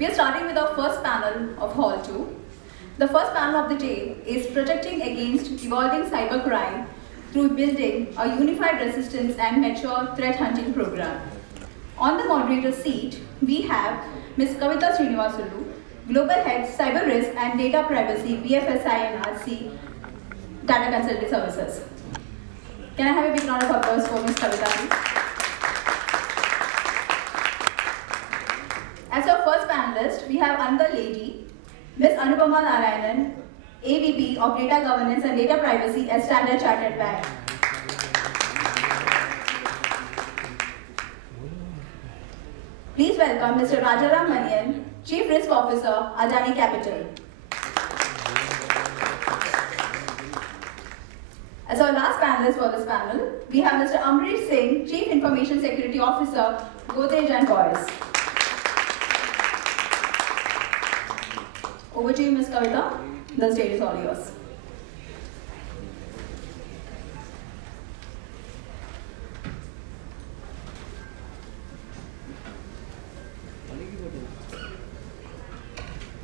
We are starting with our first panel of Hall 2. The first panel of the day is Protecting Against Evolving Cybercrime through Building a Unified Resistance and Mature Threat Hunting Program. On the moderator seat, we have Ms. Kavita Srinivasulu, Global Head Cyber Risk and Data Privacy, BFSI and RC, Data Consulting Services. Can I have a big round of applause for Ms. Kavita? As our first panelist, we have another lady, Ms. Anupama Narayanan, AVP of Data Governance and Data Privacy at Standard Chartered Bank. Please welcome Mr. Rajaram Manian, Chief Risk Officer, Adani Capital. As our last panelist for this panel, we have Mr. Amrish Singh, Chief Information Security Officer, Godrej Boyce. Over to you, Ms. Kavita. The stage is all yours.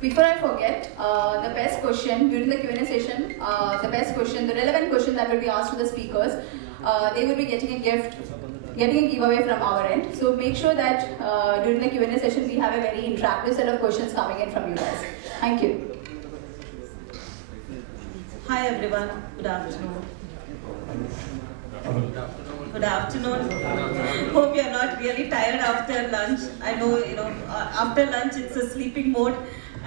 Before I forget, the best question during the Q&A session, the relevant question that will be asked to the speakers, they will be getting a gift, getting a giveaway from our end. So make sure that during the Q&A session, we have a very interactive set of questions coming in from you guys. Thank you. Hi everyone, good afternoon. Good afternoon. Hope you are not really tired after lunch. I know, after lunch it's a sleeping mode,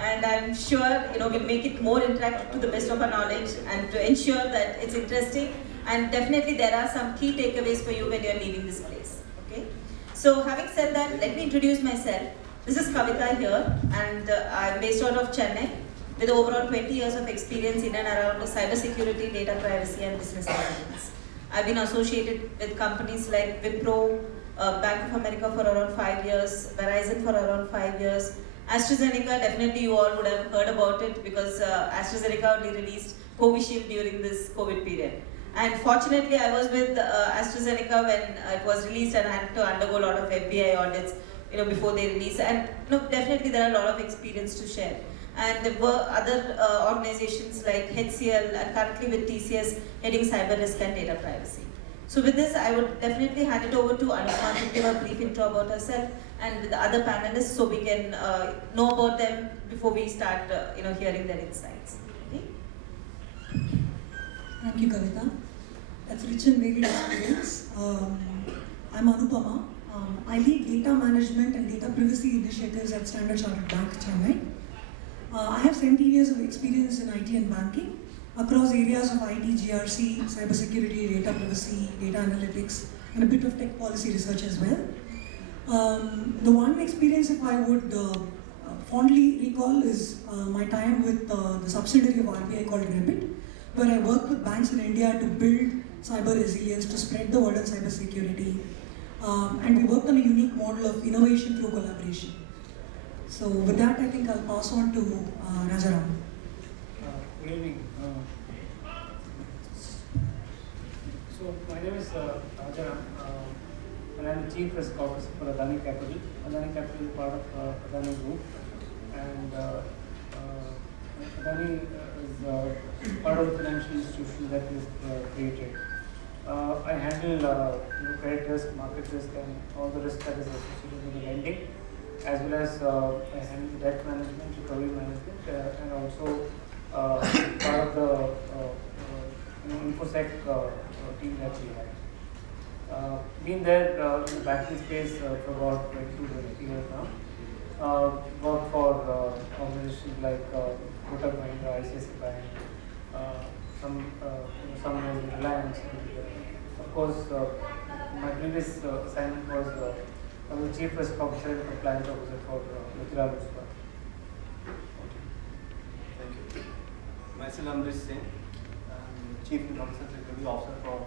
and I'm sure, we'll make it more interactive to the best of our knowledge and to ensure that it's interesting. And definitely there are some key takeaways for you when you're leaving this place. Okay. So having said that, let me introduce myself. This is Kavita here, and I'm based out of Chennai, with overall 20 years of experience in and around cybersecurity, data privacy, and business intelligence. I've been associated with companies like Wipro, Bank of America for around 5 years, Verizon for around 5 years, AstraZeneca, definitely you all would have heard about it because AstraZeneca only released Covishield during this COVID period. And fortunately, I was with AstraZeneca when it was released, and I had to undergo a lot of FBI audits, before they release. And definitely there are a lot of experience to share. And there were other organizations like HCL and currently with TCS heading cyber risk and data privacy. So with this, I would definitely hand it over to Anupama to give a brief intro about herself and the other panelists so we can know about them before we start hearing their insights. Okay? Thank you, Kavita. That's rich and varied experience. I'm Anupama. I lead data management and data privacy initiatives at Standard Chartered Bank, Chennai. I have 17 years of experience in IT and banking across areas of IT, GRC, cybersecurity, data privacy, data analytics, and a bit of tech policy research as well. The one experience, if I would fondly recall, is my time with the subsidiary of RBI called Rebit, where I worked with banks in India to build cyber resilience, to spread the word on cybersecurity. And we worked on a unique model of innovation through collaboration. So with that, I think I'll pass on to Rajaram. Good evening. So my name is Rajaram, and I'm the Chief Risk Officer for Adani Capital. Adani Capital is part of Adani Group, and Adani is part of the financial institution that we've created. I handle credit risk, market risk, and all the risk that is associated with the lending, as well as I handle debt management, recovery management, and also part of the InfoSec team that we have. Been there in the banking space for about 22 to 23 years now. Worked for organizations like Kotak Mahindra, ICICI Bank, some years in Reliance. Of course, my previous assignment was I was the Chief Risk Officer and Compliance Officer for Thank you. Myself, Amrish Singh. I'm Chief Information Security Officer for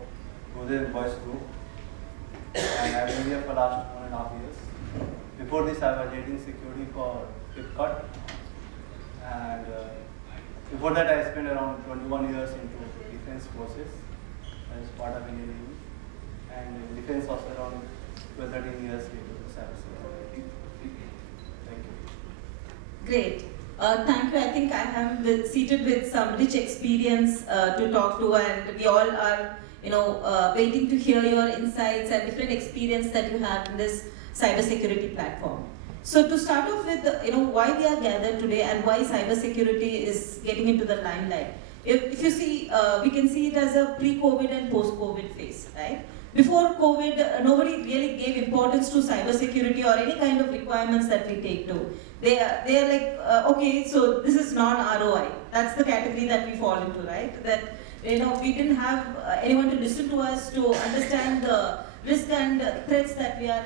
Godrej Boyce Group, and I've been here for the last 1.5 years. Before this, I was heading security for Flipkart, and before that, I spent around 21 years into defense forces as part of Indian Navy, and in defense also around 12-13 years into cybersecurity. Thank you. Great. Thank you. I think I am seated with some rich experience to talk to, and we all are, waiting to hear your insights and different experience that you have in this cybersecurity platform. So to start off with, why we are gathered today and why cybersecurity is getting into the limelight. If you see, we can see it as a pre-COVID and post-COVID phase, right? Before COVID, nobody really gave importance to cybersecurity or any kind of requirements that we take to. They are like, okay, so this is non-ROI. That's the category that we fall into, right? That we didn't have anyone to listen to us to understand the risk and threats that we are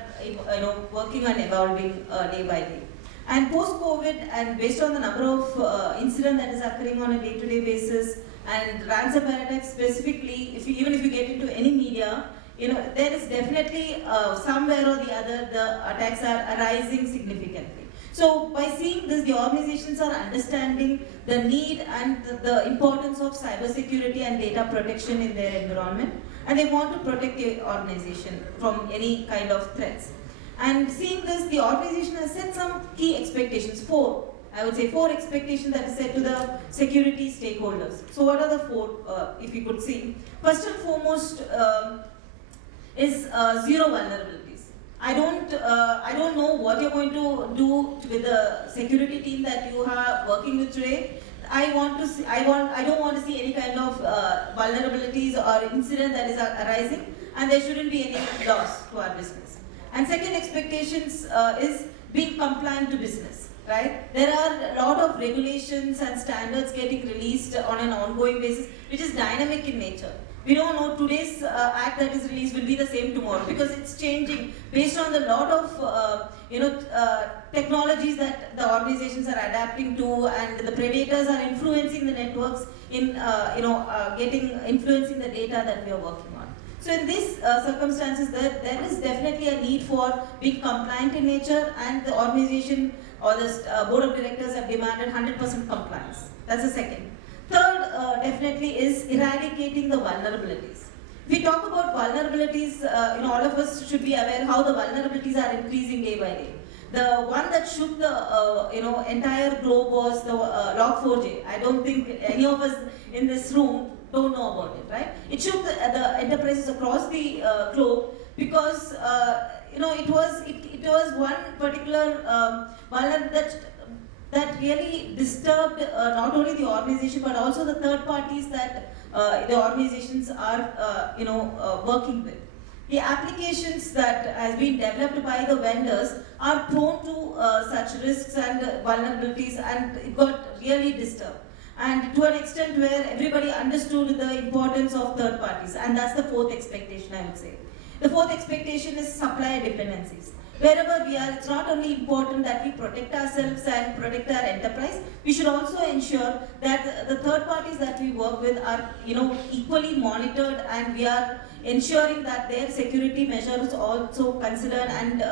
working on evolving day by day. And post-COVID, and based on the number of incidents that is occurring on a day-to-day basis, and ransomware attacks specifically, even if you get into any media, there is definitely somewhere or the other the attacks are arising significantly. So by seeing this, the organizations are understanding the need and the importance of cybersecurity and data protection in their environment, and they want to protect the organization from any kind of threats. And seeing this, the organization has set some key expectations, four expectations that is set to the security stakeholders. So what are the four, if you could see? First and foremost is zero vulnerabilities. I don't know what you're going to do with the security team that you are working with today. I don't want to see any kind of vulnerabilities or incident that is arising, and there shouldn't be any loss to our business. And second expectations is being compliant to business, right? There are a lot of regulations and standards getting released on an ongoing basis, which is dynamic in nature. We don't know today's act that is released will be the same tomorrow, because it's changing based on the lot of technologies that the organizations are adapting to, and the predators are influencing the networks in influencing the data that we are working on. So in these circumstances, there is definitely a need for being compliant in nature, and the organization or the board of directors have demanded 100% compliance. That's the second. Third, definitely is eradicating the vulnerabilities. If we talk about vulnerabilities, all of us should be aware how the vulnerabilities are increasing day by day. The one that shook the entire globe was the Log4j. I don't think any of us in this room don't know about it, right? It shook the enterprises across the globe because it was one particular vulnerability that really disturbed not only the organization but also the third parties that the organizations are working with. The applications that has been developed by the vendors are prone to such risks and vulnerabilities, and it got really disturbed. And to an extent where everybody understood the importance of third parties, and that's the fourth expectation, I would say. The fourth expectation is supplier dependencies. Wherever we are, it's not only important that we protect ourselves and protect our enterprise, we should also ensure that the third parties that we work with are equally monitored, and we are ensuring that their security measures also considered and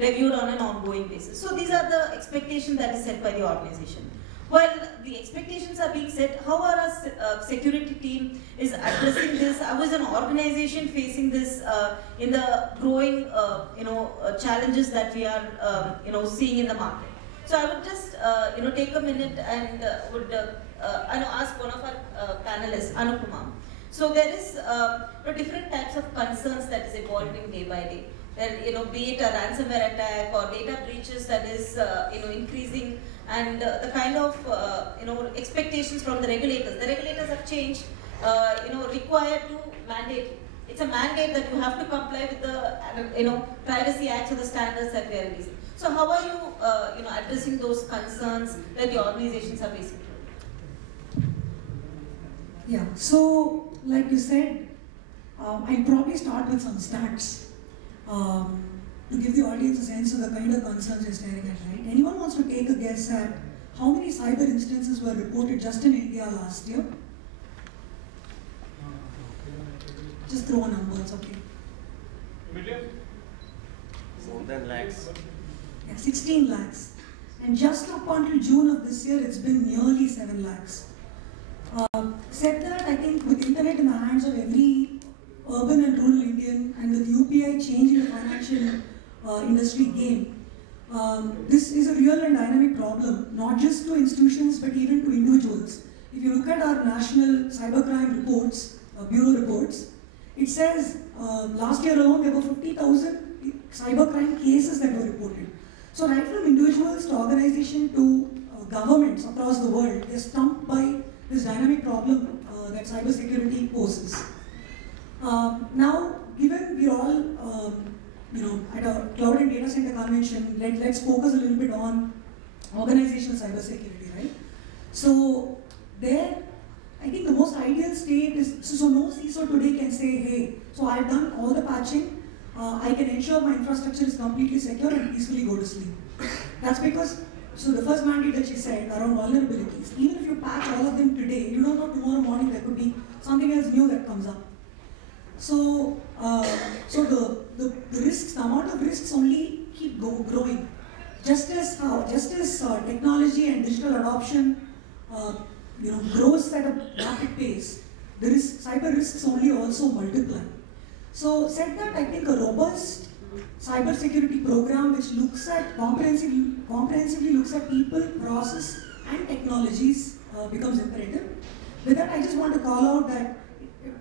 reviewed on an ongoing basis. So these are the expectations that is set by the organization. While the expectations are being set, how our security team is addressing this? How is an organization facing this in the growing challenges that we are seeing in the market? So I would just take a minute and would ask one of our panelists, Anupama. So there is different types of concerns that is evolving day by day. There, be it a ransomware attack or data breaches that is increasing, and the kind of expectations from the regulators. The regulators have changed, required to mandate. It's a mandate that you have to comply with the privacy acts or the standards that we are releasing. So how are you addressing those concerns that the organizations are facing? Yeah, so like you said, I'll probably start with some stats to give the audience a sense of the kind of concerns you're staring at, right? Anyone wants to take a guess at how many cyber instances were reported just in India last year? Just throw a number, it's okay. Millions? More than lakhs. Yeah, 16 lakhs. And just up until June of this year, it's been nearly 7 lakhs. Said that, I think with internet in the hands of every urban and rural Indian, and with UPI changing the financial industry game, this is a real and dynamic problem, not just to institutions but even to individuals. If you look at our national cybercrime reports, bureau reports, it says last year alone there were 50,000 cybercrime cases that were reported. So right from individuals to organizations to governments across the world, they're stumped by this dynamic problem that cybersecurity poses. Now, given we're all at a cloud and data center convention, let's focus a little bit on organizational cybersecurity, right? So there, I think the most ideal state is, so no CISO today can say, hey, so I've done all the patching, I can ensure my infrastructure is completely secure and peacefully go to sleep. That's because, so the first mandate that she said around vulnerabilities, even if you patch all of them today, you don't know tomorrow morning there could be something else new that comes up. So, the risks, the amount of risks only keep growing. Just as technology and digital adoption, grows at a rapid pace, the cyber risks only also multiply. So, said that, I think a robust cybersecurity program which looks at comprehensively looks at people, process, and technologies becomes imperative. With that, I just want to call out that,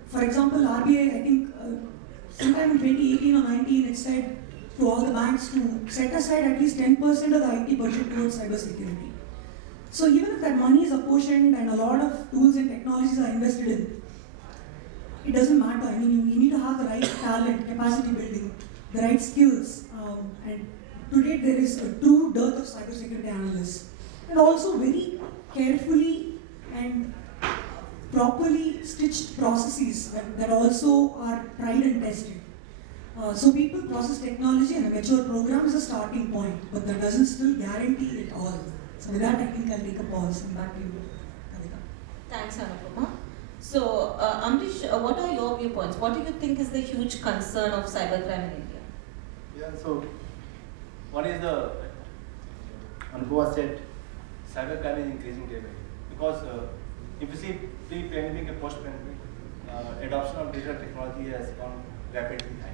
for example, RBI, I think sometime in 2018 or 19, it said to all the banks to set aside at least 10% of the IT budget towards cybersecurity. So even if that money is apportioned and a lot of tools and technologies are invested in, it doesn't matter. I mean, you need to have the right talent, capacity building, the right skills. And today there is a true dearth of cybersecurity analysts. And also very carefully and properly stitched processes that also are tried and tested. So people process technology and a mature program is a starting point, but that doesn't still guarantee it all. So with that, I think I'll take a pause and back to you, Kavita. Thanks, Anupama. So, Amrish, what are your viewpoints? What do you think is the huge concern of cybercrime in India? Yeah, so one is the, Anupama said, cybercrime is increasing day by day. Because if you see pre-pandemic and post-pandemic, adoption of digital technology has gone rapidly high.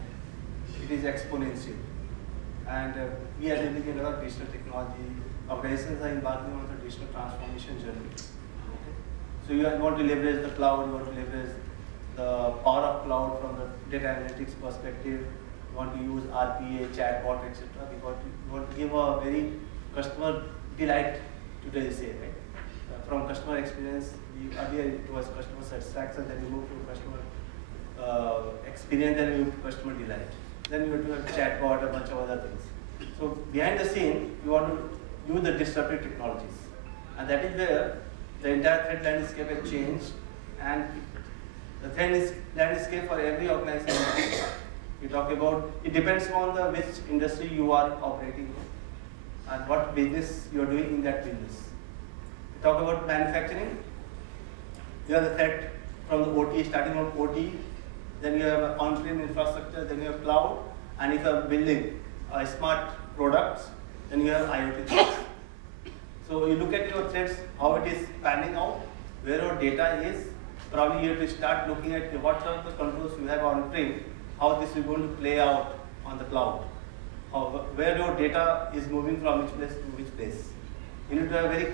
It is exponential. And we are living in a lot of digital technology. Organizations are embarking on the digital transformation journey. Okay? So you want to leverage the cloud, you want to leverage the power of cloud from the data analytics perspective. You want to use RPA, chatbot, etc. Because you want to give a very customer delight to the say, right? From customer experience, earlier it was customer satisfaction, then you move to customer experience, then you move to customer delight. Then you have to have chatbot, a bunch of other things. So behind the scene, you want to use the disruptive technologies. And that is where the entire threat landscape has changed. And the threat landscape for every organization, we talk about, it depends on which industry you are operating in and what business you are doing in that business. We talk about manufacturing. You have the threat from the OT, starting from OT, then you have on-prem infrastructure, then you have cloud, and if you are building smart products, then you have IoT threats. So you look at your threats, how it is panning out, where your data is. Probably you have to start looking at what are the controls you have on-prem, how this is going to play out on the cloud, where your data is moving from which place to which place. You need to have a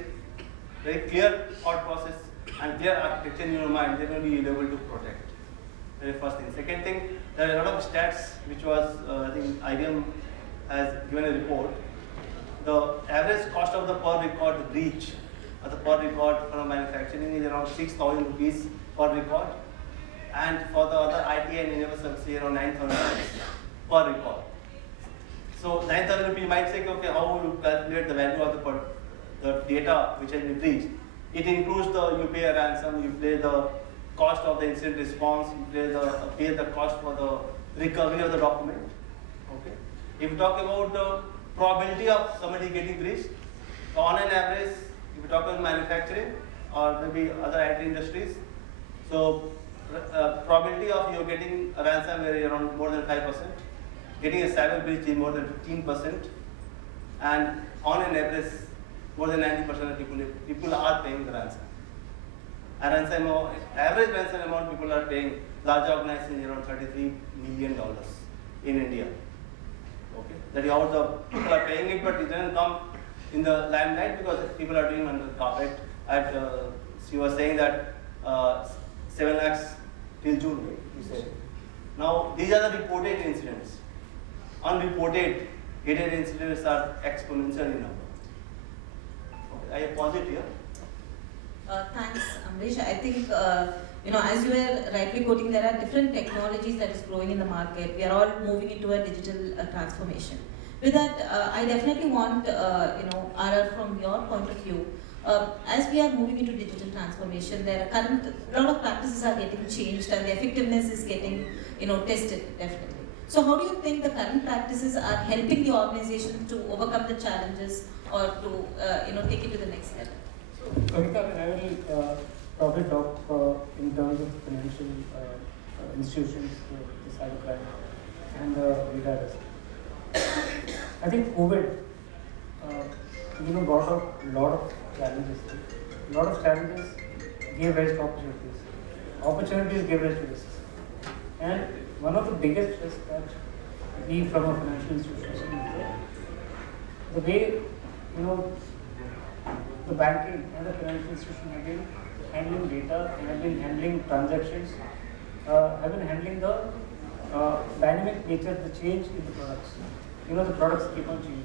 very clear thought process and clear architecture in your mind, then only you'll be able to protect. Very first thing. Second thing, there are a lot of stats which was, I think IBM has given a report. The average cost of the per record breach or the per record from manufacturing is around 6,000 rupees per record, and for the other IT and enable services around 9,000 per record. So 9,000 rupees, you might say, okay, how you calculate the value of the data which has been breached? It includes you pay a ransom, you pay the cost of the incident response, you pay the cost for the recovery of the document. Okay. If you talk about the probability of somebody getting breached, so on an average, if you talk about manufacturing or maybe other IT industries, so probability of you getting a ransomware is around more than 5%, getting a cyber breach is more than 15%, and on an average, more than 90% of people are paying the ransom. And average ransom amount people are paying, large organizations around $33 million in India. Okay, that is how the people are paying it, but it doesn't come in the limelight because people are doing under the carpet. She was saying that 7 lakhs till June, you said. Now, these are the reported incidents. Unreported hidden incidents are exponential in number. Okay, I pause it here. Thanks, Amrish. I think, as you were rightly quoting, there are different technologies that is growing in the market. We are all moving into a digital transformation. With that, I definitely want, RR, from your point of view, as we are moving into digital transformation, there are a lot of practices are getting changed and the effectiveness is getting, tested, definitely. So how do you think the current practices are helping the organization to overcome the challenges or to, take it to the next level? Kavita, I will probably talk in terms of financial institutions, the cybercrime, and the data risk. I think COVID, brought up a lot of challenges. A lot of challenges gave rise to opportunities. Opportunities gave rise to risks. And one of the biggest risks that we from a financial institution see, the way, the banking and the financial institution have been handling data, have been handling transactions, have been handling the dynamic nature, the change in the products. The products keep on changing.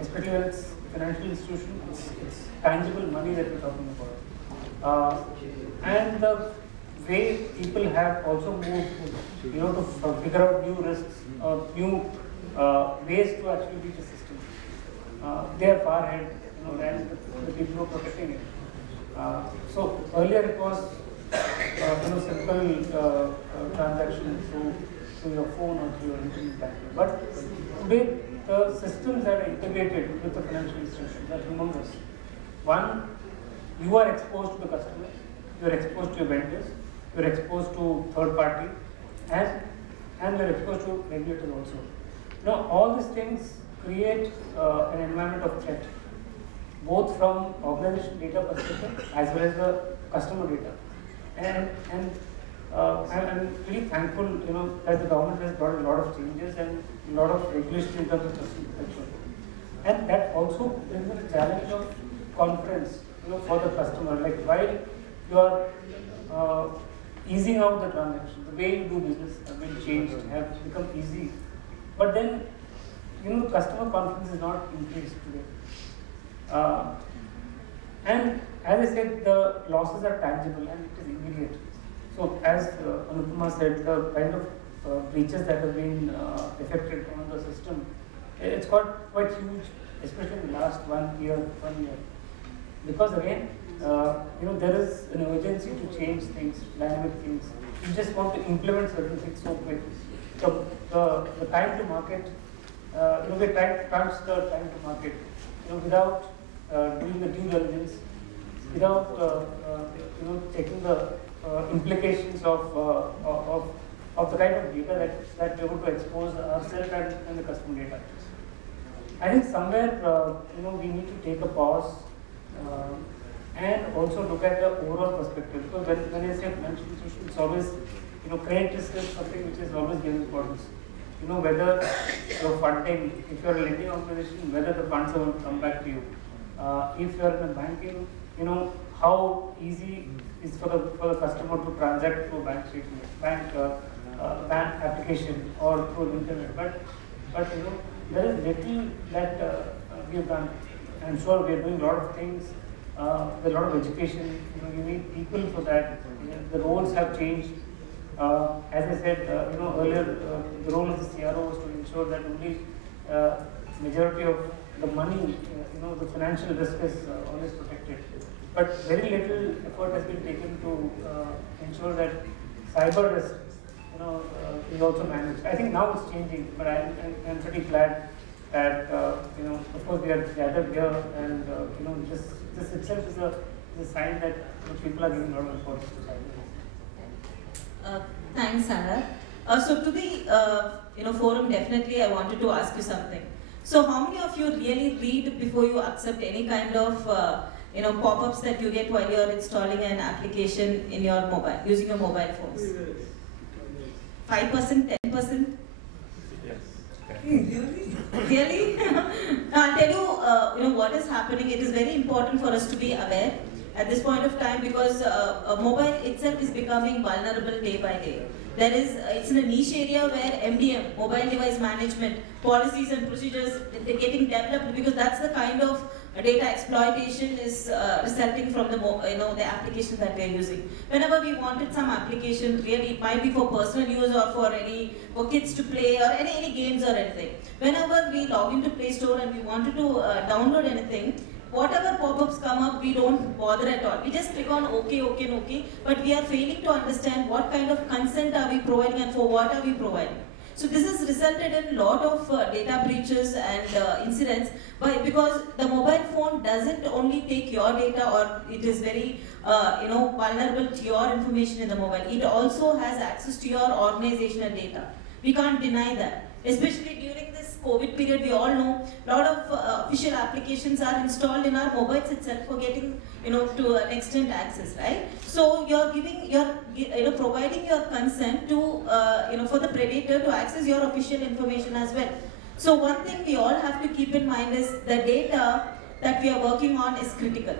Especially when it's financial institution, it's tangible money that we're talking about. And the way people have also moved, to figure out new risks, new ways to actually beat the system. They are far ahead, than the people who are protecting it. So earlier it was, simple transaction through your phone or through your internet banking. But today, the systems that are integrated with the financial institutions are humongous. One, you are exposed to the customer, you are exposed to your vendors, you are exposed to third party, and you are exposed to regulators also. All these things create an environment of threat, both from organization data perspective as well as the customer data. And I'm really thankful, that the government has brought a lot of changes and a lot of regulation in terms of customer protection. And that also brings in a challenge of confidence, for the customer. Like while you are easing out the transaction, the way you do business have been changed, have become easy. But then, customer confidence is not increased today. And as I said, the losses are tangible and it is immediate. So as Anupama said, the kind of breaches that have been affected on the system, it's quite huge, especially in the last 1 year. Because again, there is an urgency to change things, dynamic things. You just want to implement certain things so quick. So the time to market, we crunch the time to market, without doing the due diligence, without taking the implications of the kind of data that we're able to expose ourselves and the customer data. I think somewhere we need to take a pause and also look at the overall perspective. Because when I say financial institution, it's always credit risk is something which is always given importance. Whether you're funding, if you're a lending organization, whether the funds are going to come back to you. If you're in a banking, how easy is for the customer to transact through bank statement, bank application or through internet. But there is little that we have done. I'm sure we are doing a lot of things. There's a lot of education. You need people for that. The roles have changed. As I said, earlier, the role of the CRO was to ensure that only majority of the money, the financial risk is always protected. But very little effort has been taken to ensure that cyber risk, is also managed. I think now it's changing, but I'm pretty glad that of course we are gathered here, and this itself is a sign that people are giving a lot of importance to cyber. Thanks, Sarah. So to the forum, definitely I wanted to ask you something. So how many of you really read before you accept any kind of pop-ups that you get while you're installing an application in your mobile, using your mobile phones? 5%, 10%? Yes. Okay. Hey, really? Really? I'll tell you, what is happening. It is very important for us to be aware at this point of time because mobile itself is becoming vulnerable day by day. It's in a niche area where MDM, mobile device management, policies and procedures, they're getting developed because that's the kind of data exploitation is resulting from the applications that we're using. Whenever we wanted some application, really it might be for personal use or for kids to play or any games or anything. Whenever we log into Play Store and we wanted to download anything, whatever pop-ups come up, we don't bother at all. We just click on OK, OK, and OK, but we are failing to understand what kind of consent are we providing and for what are we providing. So this has resulted in a lot of data breaches and incidents because the mobile phone doesn't only take your data or it is very vulnerable to your information in the mobile. It also has access to your organizational data. We can't deny that. Especially during this COVID period, we all know a lot of official applications are installed in our mobiles itself for getting, to an extent access, right? So you're providing your consent to, for the predator to access your official information as well. So one thing we all have to keep in mind is the data that we are working on is critical.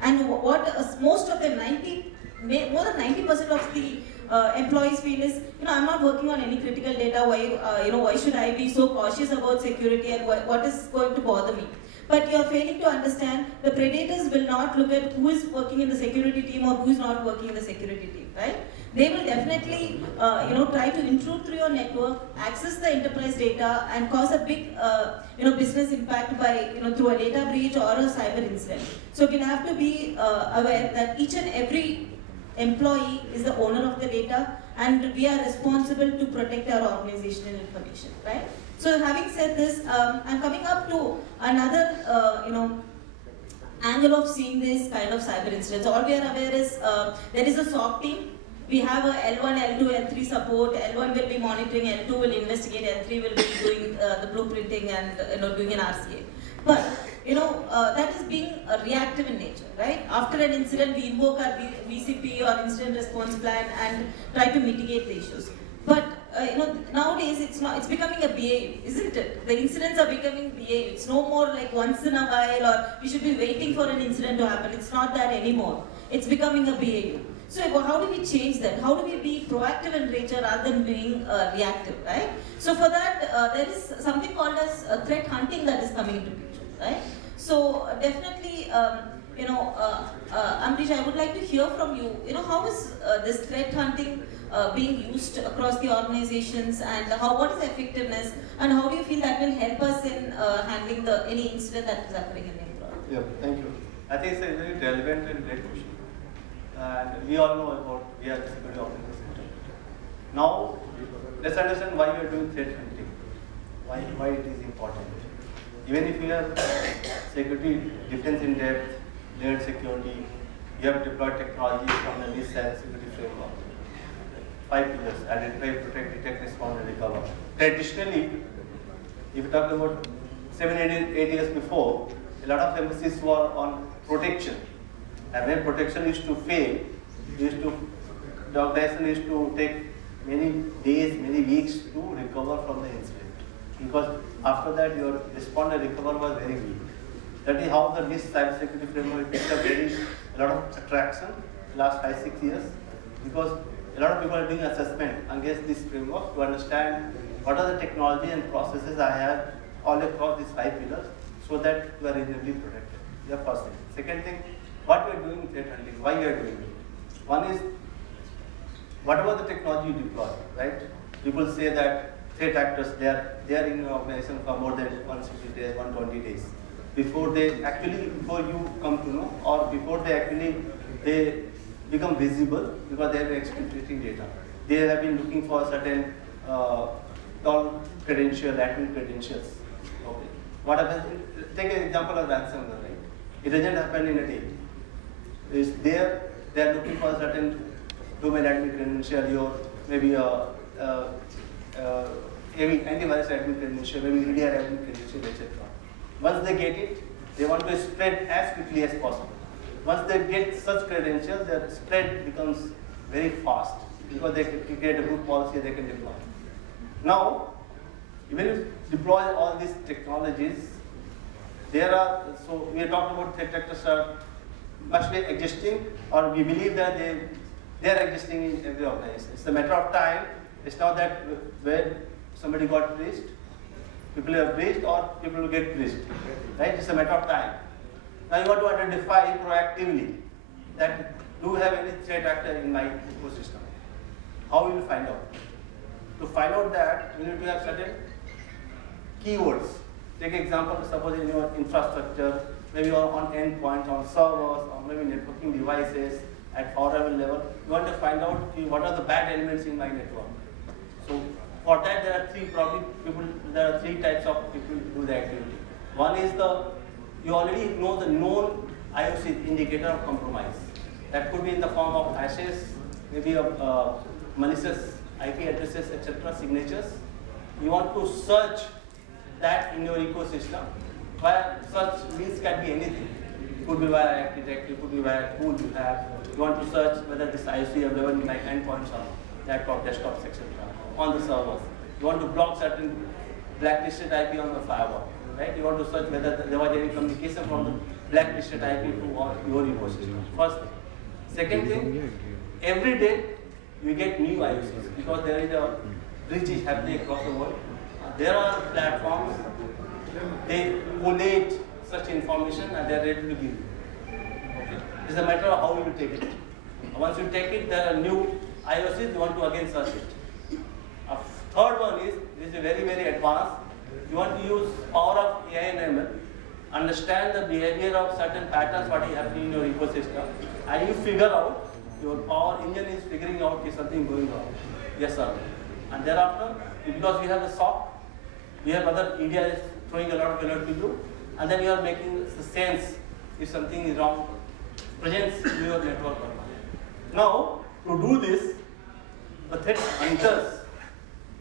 And what most of them, more than 90% of the employees feel is, I'm not working on any critical data. Why should I be so cautious about security and what is going to bother me? But you are failing to understand the predators will not look at who is working in the security team or who is not working in the security team, right? They will definitely, try to intrude through your network, access the enterprise data, and cause a big, business impact by, through a data breach or a cyber incident. So we'll have to be aware that each and every employee is the owner of the data and we are responsible to protect our organizational information, right? So having said this, I'm coming up to another, angle of seeing this kind of cyber incidents. All we are aware is there is a SOC team. We have a L1, L2, L3 support. L1 will be monitoring, L2 will investigate, L3 will be doing the blueprinting and doing an RCA. But that is being reactive in nature, right? After an incident, we invoke our VCP or incident response plan and try to mitigate the issues. But nowadays it's becoming a BAU, isn't it? The incidents are becoming BAU. It's no more like once in a while or we should be waiting for an incident to happen. It's not that anymore. It's becoming a BAU. So how do we change that? How do we be proactive in nature rather than being reactive, right? So for that, there is something called as threat hunting that is coming into picture, right? So definitely, Amrish, I would like to hear from you. How is this threat hunting being used across the organizations, and what is the effectiveness, and how do you feel that will help us in handling any incident that is occurring in the employer? Yeah, thank you. I think it's a very relevant and great question. And we all know about we are the security organization. Now, let's understand why we are doing threat hunting. Why it is important. Even if you have security, defense in depth, layered security, you have deployed technology from the least cybersecurity framework. 5 pillars: identify, protect, detect, respond, and recover. Traditionally, if you talk about 7-8 years before, a lot of emphasis were on protection. And when protection is to fail, the organization is to take many days, many weeks to recover from the incident. Because after that, your respond and recover was very weak. That is how the NIST cybersecurity framework picked up a lot of attraction last 5-6 years. Because a lot of people are doing assessment against this framework to understand what are the technology and processes I have all across these 5 pillars so that you are reasonably protected. The first thing. Second thing, what we are doing threat hunting, why we are doing it. One is, whatever the technology you deploy, right? People say that threat actors, they are in your organization for more than 160 days, 120 days. Before you come to know, or before they become visible, because they have been exfiltrating data. They have been looking for certain credentials, admin credentials. Okay. What happens? Take an example of ransomware, right? It doesn't happen in a day. They are looking for a certain domain admin credential, or maybe antivirus admin credential, maybe EDR admin credential, etc. Once they get it, they want to spread as quickly as possible. Once they get such credentials, their spread becomes very fast because they can create a good policy they can deploy. Now, Even if you deploy all these technologies, there are, so we are talking about threat actors are mostly existing, or we believe that they are existing in every organization. It's a matter of time. It's not that where somebody got breached, people are breached or people will get breached, right? It's a matter of time. Now you want to identify proactively that do you have any threat actor in my ecosystem? How will you find out? To find out that, you need to have certain keywords. Take example, suppose in your infrastructure, maybe on endpoints, on servers, or maybe networking devices at power level, you want to find out what are the bad elements in my network. So for that, there are three types of people who do the activity. One is you already know the known IOC indicator of compromise. That could be in the form of hashes, maybe of malicious IP addresses, etc., signatures. You want to search that in your ecosystem. Where search means can be anything. It could be via Active Directory, it could be via tool you have. You want to search whether this IOC available in my endpoints or laptop, desktops, etc. on the servers. You want to block certain blacklisted IP on the firewall, right? You want to search whether there was any communication from the blacklisted IP to your ecosystem. First thing. Second thing, every day you get new IOCs because there is a breach happening across the world. There are platforms, they collate such information and they are ready to give you. Okay? It's a matter of how you take it. Once you take it, there are new IOCs, you want to again search it. A third one is, this is very, very advanced. You want to use power of AI and ML, understand the behavior of certain patterns, what is happening in your ecosystem, and you figure out, your power engine is figuring out if something going wrong. Yes or no. And thereafter, because we have the SOC, we have other EDIs throwing a lot of alert to you, and then you are making the sense if something is wrong, presents to your network or not. Now, to do this, the threat hunters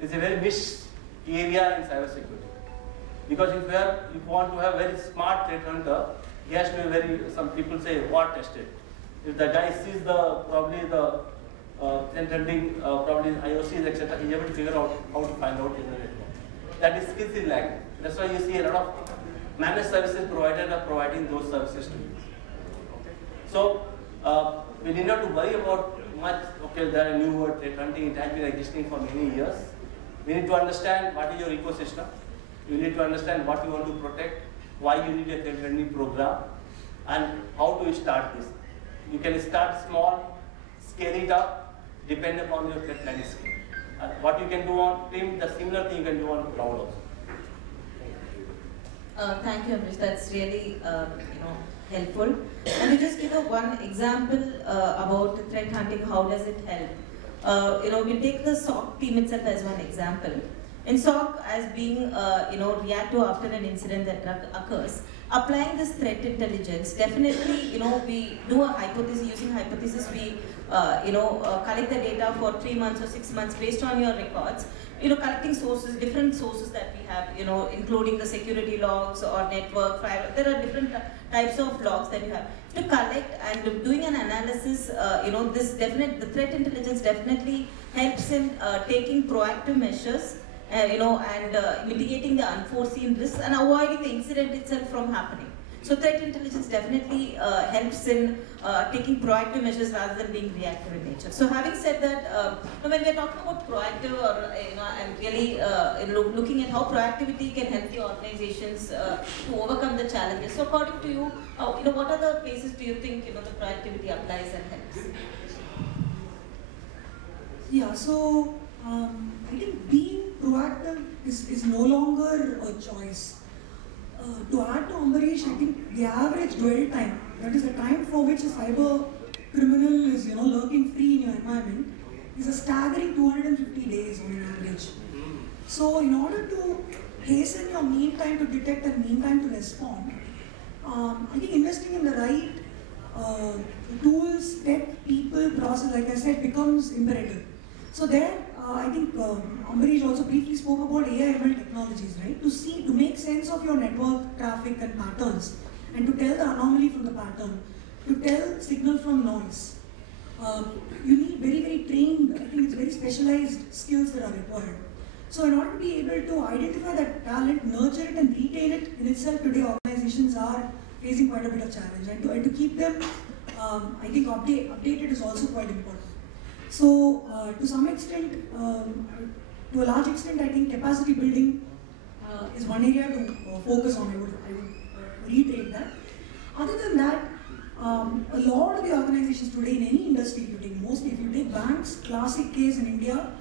is a very niche area in cybersecurity. Because if you want to have very smart threat hunter, he has to be very, some people say, war tested. If the guy sees probably the threat hunting, probably IOCs, etc., he is able to figure out how to find out in the network. That is skills in lack. That's why you see a lot of managed services providers are providing those services to you. Okay. So we need not to worry about much. Okay, there are new word threat hunting. It has been existing for many years. We need to understand what is your ecosystem. You need to understand what you want to protect, why you need a threat hunting program, and how to start this. You can start small, scale it up, depending upon your threat landscape. What you can do on prem, the similar thing you can do on cloud also. Thank you, Amrish. That's really helpful. And you just give one example about threat hunting. How does it help? We take the SOC team itself as one example. In SOC, as being reactive after an incident that occurs, applying this threat intelligence, definitely we do a hypothesis. Using hypothesis, we collect the data for 3 months or 6 months based on your records. Collecting sources, different sources that we have, including the security logs or network, private, there are different types of logs that you have. To collect and doing an analysis, the threat intelligence definitely helps in taking proactive measures, and mitigating the unforeseen risks and avoiding the incident itself from happening. So threat intelligence definitely helps in taking proactive measures rather than being reactive in nature. So having said that, when we are talking about proactive, or and really looking at how proactivity can help the organizations to overcome the challenges. So according to you, what are the places do you think the proactivity applies and helps? Yeah. So I think being proactive is no longer a choice. To add to Ambarish, I think the average dwell time, that is the time for which a cyber criminal is lurking free in your environment, is a staggering 250 days on an average. So in order to hasten your mean time to detect and mean time to respond, I think investing in the right tools, tech, people, process, like I said, becomes imperative. So there, I think Ambarish also briefly spoke about AI/ML technologies, right? To make sense of your network traffic and patterns, and to tell the anomaly from the pattern, to tell signal from noise. You need very, very trained, I think it's very specialized skills that are required. So in order to be able to identify that talent, nurture it and retain it in itself, today organizations are facing quite a bit of challenge. And to keep them, I think updated is also quite important. So to some extent, to a large extent, I think capacity building is one area to focus on. I would reiterate that. Other than that, a lot of the organizations today in any industry, if you take banks, classic case in India,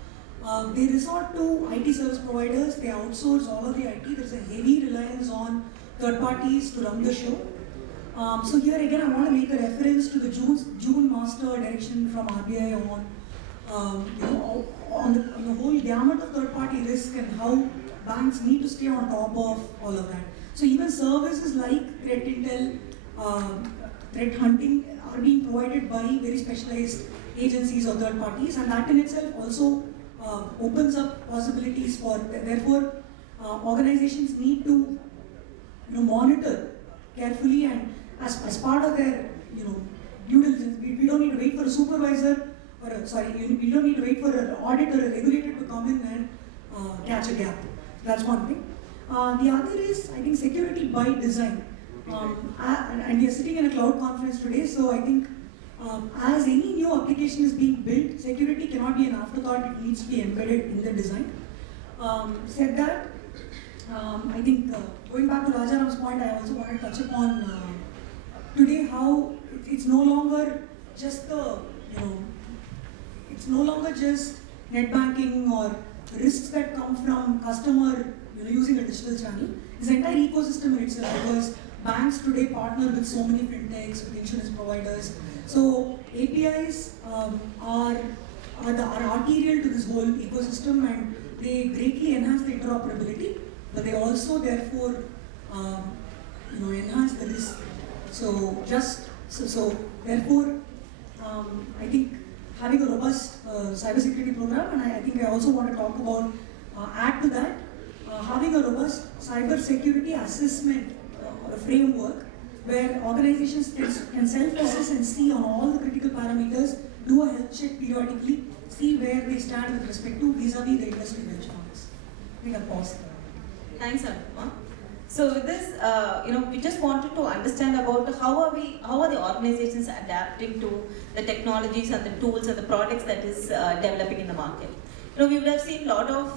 they resort to IT service providers, they outsource all of the IT. There's a heavy reliance on third parties to run the show. So here again, I want to make a reference to the June master direction from RBI on the whole gamut of third party risk and how banks need to stay on top of all of that. So even services like threat intel, threat hunting are being provided by very specialized agencies or third parties, and that in itself also opens up possibilities for, therefore, organizations need to monitor carefully, and as part of their due diligence, we don't need to wait for a supervisor or we don't need to wait for an audit or a regulator to come in and catch a gap. That's one thing. The other is, I think, security by design. And we are sitting in a cloud conference today, so I think as any new application is being built, security cannot be an afterthought, it needs to be embedded in the design. Said that, I think going back to Rajaram's point, I also want to touch upon today how it's no longer just it's no longer just net banking or risks that come from customer using a digital channel. This entire ecosystem in itself, because banks today partner with so many fintechs, with insurance providers. So APIs are arterial to this whole ecosystem, and they greatly enhance the interoperability, but they also therefore enhance the risk. So therefore, I think having a robust cybersecurity program, and I think I also want to talk about add to that, having a robust cybersecurity assessment or a framework where organizations can self-assess and see on all the critical parameters, do a health check periodically, see where they stand with respect to vis-a-vis the industry benchmarks. I think I'll pause there. Thanks, Anupama. So with this, we just wanted to understand about how are the organizations adapting to the technologies and the tools and the products that is developing in the market. We would have seen a lot of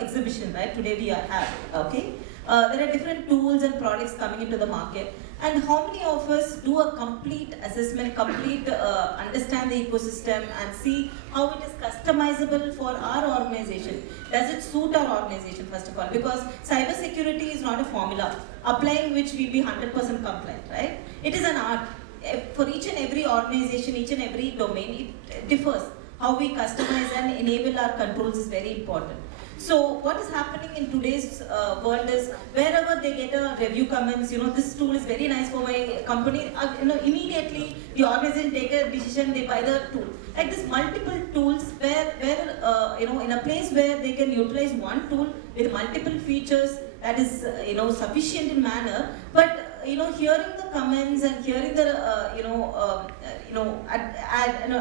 exhibition, right? Today we have, okay? There are different tools and products coming into the market, and how many of us do a complete assessment, understand the ecosystem and see how it is customizable for our organization? Does it suit our organization, first of all? Because cybersecurity is not a formula, applying which will be 100% compliant, right? It is an art. For each and every organization, each and every domain, it differs. How we customize and enable our controls is very important. So what is happening in today's world is, wherever they get a review comments, this tool is very nice for my company, immediately the organization take a decision, they buy the tool. Like this multiple tools where in a place where they can utilize one tool with multiple features that is sufficient in manner, but hearing the comments and hearing the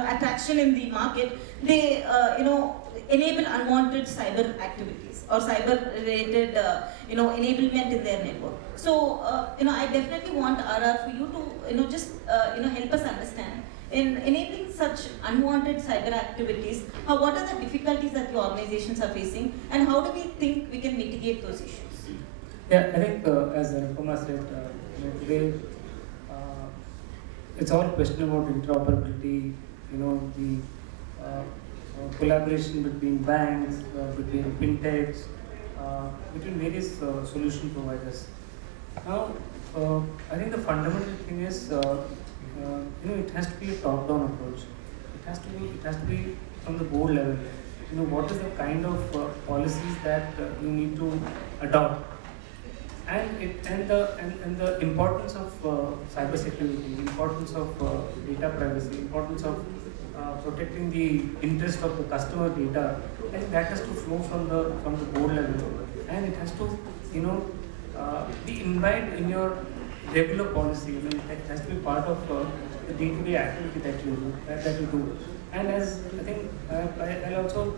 attraction in the market, they enable unwanted cyber activities or cyber related enablement in their network. So I definitely want RR for you to just help us understand in enabling such unwanted cyber activities. What are the difficulties that the organizations are facing, and how do we think we can mitigate those issues? Yeah, I think as Anupama said, today it's all a question about interoperability, the collaboration between banks, between fintechs, between various solution providers. Now, I think the fundamental thing is, it has to be a top-down approach. It has to be from the board level. What is the kind of policies that you need to adopt, and the importance of cybersecurity, the importance of data privacy, importance of protecting the interest of the customer data. I think that has to flow from the board level, and it has to be imbibed in your regular policy. It has to be part of the day-to-day activity that you do. And as I think I'll also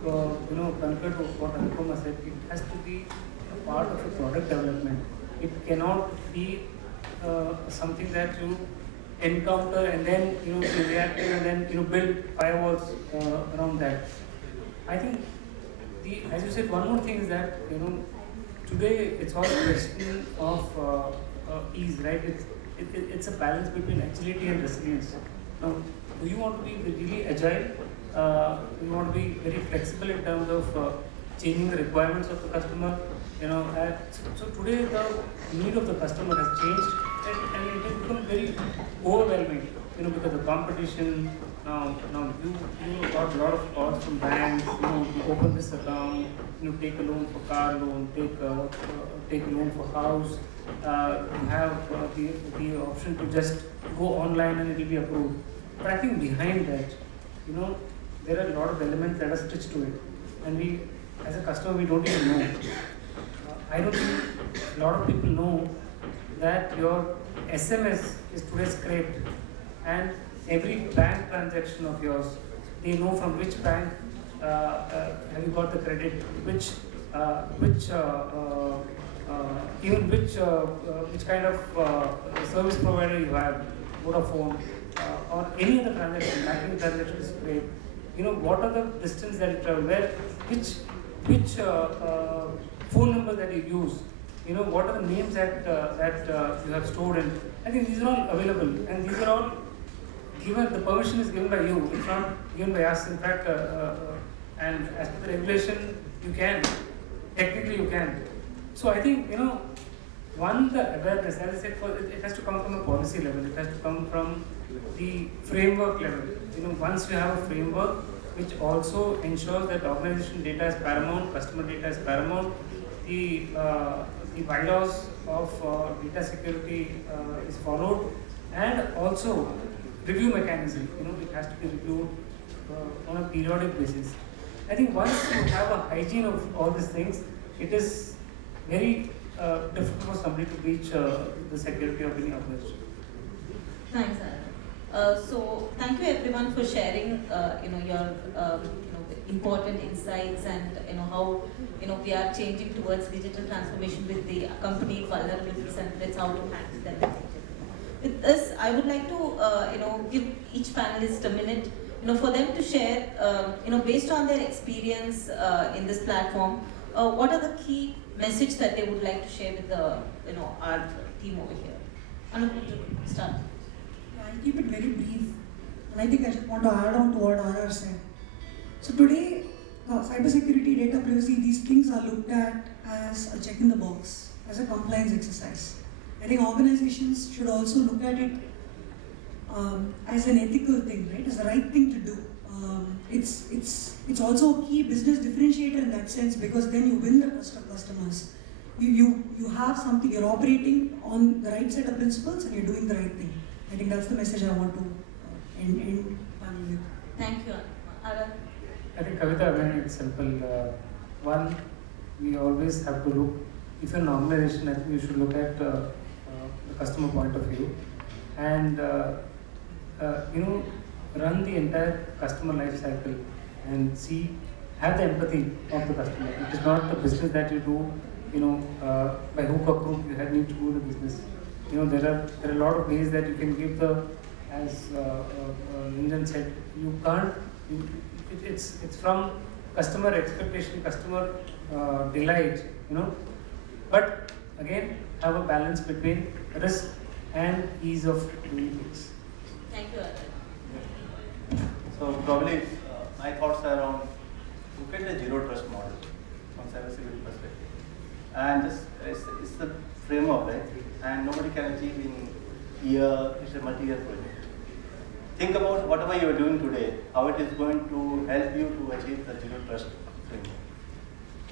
concur to what Anupama said, it has to be a part of a product development. It cannot be something that you encounter and then be reactive and then build firewalls around that. I think as you said, one more thing is that today it's all a question of ease, right? It's a balance between agility and resilience. Now, do you want to be really agile? Do you want to be very flexible in terms of changing the requirements of the customer? So today the need of the customer has changed, and it has become very overwhelming. Because the competition now you got a lot of calls from banks. You open this account, take a loan for car loan, take a loan for house. You have the option to just go online and it will be approved. But I think behind that, there are a lot of elements that are stitched to it, and we, as a customer, we don't even know. I don't think a lot of people know that your SMS is today scraped, and every bank transaction of yours, they know from which bank have you got the credit, which kind of service provider you have, Vodafone, or any other transaction, banking transaction is scraped. What are the distance that you travel, which phone number that you use, what are the names that you have stored in. I think these are all available, and these are all given, the permission is given by you, it's not given by us. In fact, and as per the regulation, you can, technically you can. So I think, the awareness, as I said, it has to come from a policy level, it has to come from the framework level. Once you have a framework which also ensures that organization data is paramount, customer data is paramount, the bylaws of data security is followed, and also review mechanism, it has to be reviewed on a periodic basis. I think once you have a hygiene of all these things, it is very difficult for somebody to breach the security of any organization. Thanks, Aaron. So thank you everyone for sharing, your important insights and how we are changing towards digital transformation with the accompanied vulnerabilities and threats, how to handle them. With this, I would like to give each panelist a minute, for them to share, based on their experience in this platform, what are the key message that they would like to share with the our team over here. Anup, to start. I'll keep it very brief, and I think I just want to add on to what RR said. So today, cybersecurity, data privacy, these things are looked at as a check in the box, as a compliance exercise. I think organizations should also look at it as an ethical thing, right? As the right thing to do. It's also a key business differentiator in that sense, because then you win the trust of customers. You have something, you're operating on the right set of principles and you're doing the right thing. I think that's the message I want to end with. Thank you, Aran. I think, Kavita, again, it's simple. One, we always have to look, if you're an organization, I think you should look at the customer point of view and run the entire customer life cycle and have the empathy of the customer. It is not the business that you do, by hook or crook, you need to do the business. There are a lot of ways that you can give as Linjan said, you can't, it's from customer expectation, customer delight, but again, have a balance between risk and ease of doing things. Thank you, Aran. So probably my thoughts are around look at the zero trust model from cybersecurity perspective, and it's the framework, right? And nobody can achieve in year. It's a multi-year project. Think about whatever you are doing today, how it is going to help you to achieve the zero trust framework.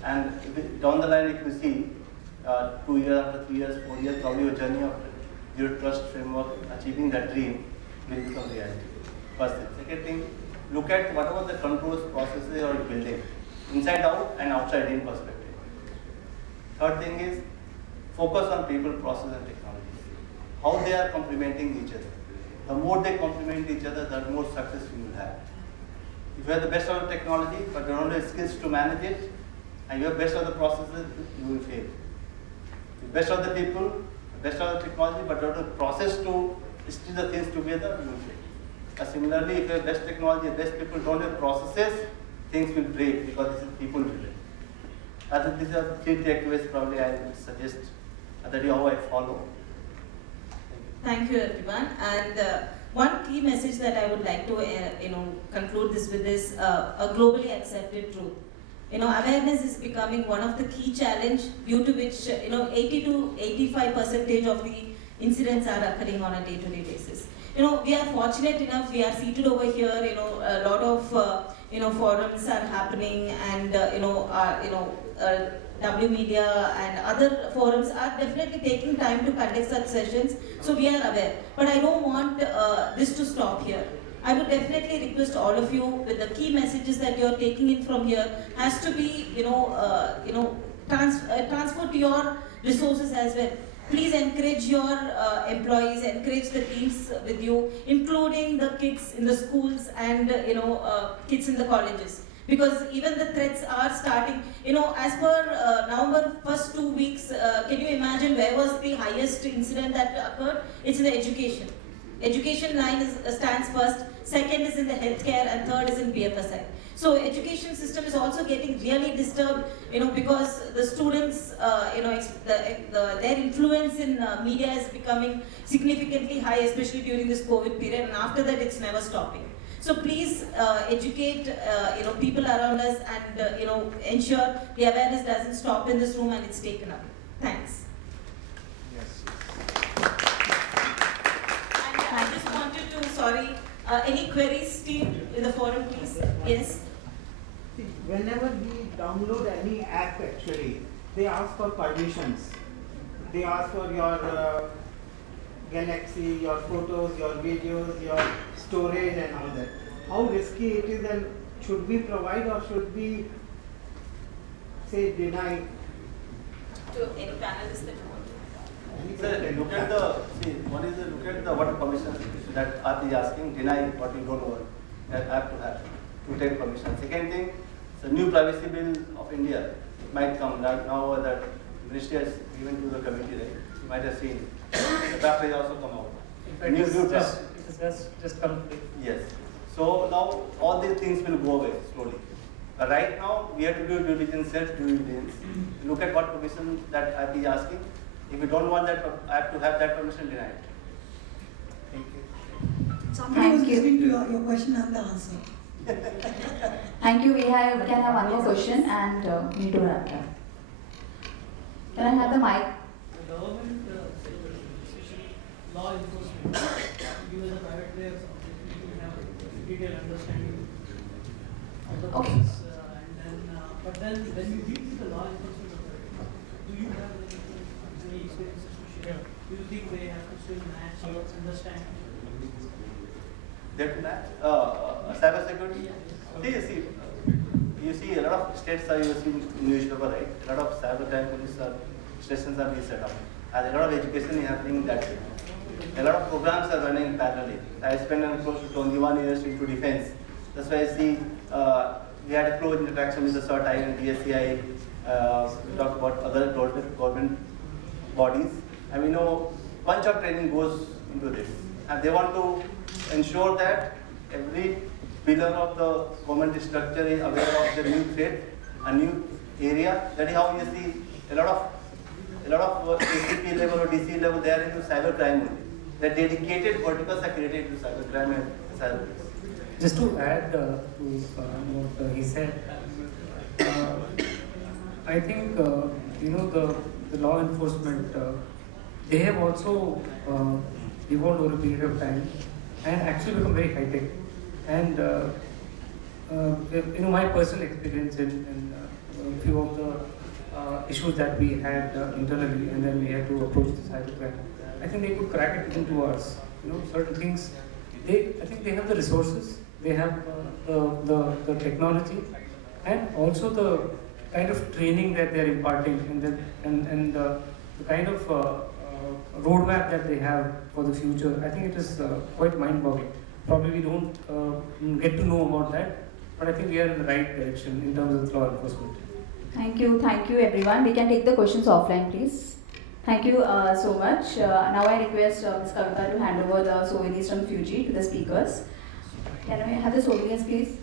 And down the line, if you see 2 years, after 3 years, 4 years, probably your journey of zero trust framework, achieving that dream will become reality. First thing. Second thing, look at whatever the controls, processes you are building, inside out and outside in perspective. Third thing is, focus on people, process and technology. How they are complementing each other. The more they complement each other, the more success you will have. If you have the best of the technology, but you don't have the skills to manage it, and you have best of the processes, you will fail. The best of the people, the best of the technology, but you have the process to stitch the things together, you will fail. Similarly, if you have best technology, best people don't have processes, things will break because this is people driven. I think these are 3 takeaways probably I would suggest that is how I follow. Thank you everyone. And one key message that I would like to conclude this with is a globally accepted truth. Awareness is becoming one of the key challenge due to which 80 to 85% of the incidents are occurring on a day-to-day basis. We are fortunate enough, we are seated over here, a lot of forums are happening, and W.Media and other forums are definitely taking time to conduct such sessions, so we are aware. But I don't want this to stop here. I would definitely request all of you with the key messages that you are taking in from here has to be, transferred to your resources as well. Please encourage your employees, encourage the teams with you, including the kids in the schools and kids in the colleges. Because even the threats are starting. As per November first 2 weeks, can you imagine where was the highest incident that occurred? It's in the education. Education line stands first, second is in the healthcare, and third is in BFSI. So education system is also getting really disturbed, because the students, their influence in media is becoming significantly high, especially during this COVID period, and after that it's never stopping. So please educate, people around us, and ensure the awareness doesn't stop in this room and it's taken up. Thanks. Yes. And I just wanted to, any queries, team, in the forum, please? Yes. Whenever we download any app, actually, they ask for permissions. They ask for your Galaxy, your photos, your videos, your storage and all that. How risky it is, and should we provide or should we say deny? To any panelists that want to. Look at one is look at what permissions that app is asking, deny what you don't want that app to have, to take permission. Second thing, the new privacy bill of India might come now that ministry has given to the committee, right? You might have seen. The draft has also come out. In fact, it has just come. Yes. So now all these things will go away slowly. But right now we have to do due diligence, self-due diligence. Look at what permission that app is asking. If you don't want that app to have that permission, deny it. Thank you. Somebody was listening to your question and the answer. Thank you. We can have one more question and need to wrap up. Can I have the mic? The government, especially law enforcement, you as a private player, you have a detailed understanding of the process, but then when you meet with the law enforcement authority, do you have any experiences to share? Do you think they have to still match or understand? That match? Cyber security? You see a lot of states are using newspaper, right? A lot of cyber crime police stations are being set up. And a lot of education is happening in that way. A lot of programs are running parallelly. I spent close to 21 years into defense. That's why I see we had a close interaction with the SOTI and DSCI. We talked about other government bodies. And we know a bunch of training goes into this. And they want to ensure that every pillar of the government structure is aware of the new threat, a new area. That is how you see a lot of ACP level or DC level, they are into cyber crime only. The dedicated verticals are created to cyber crime and cyber police. Just to add to what he said, I think the law enforcement they have also evolved over a period of time and actually become very high tech. And my personal experience in a few of the issues that we had internally, and then we had to approach the cybercrime. I think they could crack it into us. Certain things. I think they have the resources, they have the technology, and also the kind of training that they are imparting, and the kind of roadmap that they have for the future. I think it is quite mind-boggling. Probably we don't get to know about that, but I think we are in the right direction in terms of law enforcement. Thank you everyone. We can take the questions offline, please. Thank you so much. Now I request Ms. Kavita to hand over the souvenirs from Fuji to the speakers. Can I have the souvenirs, please?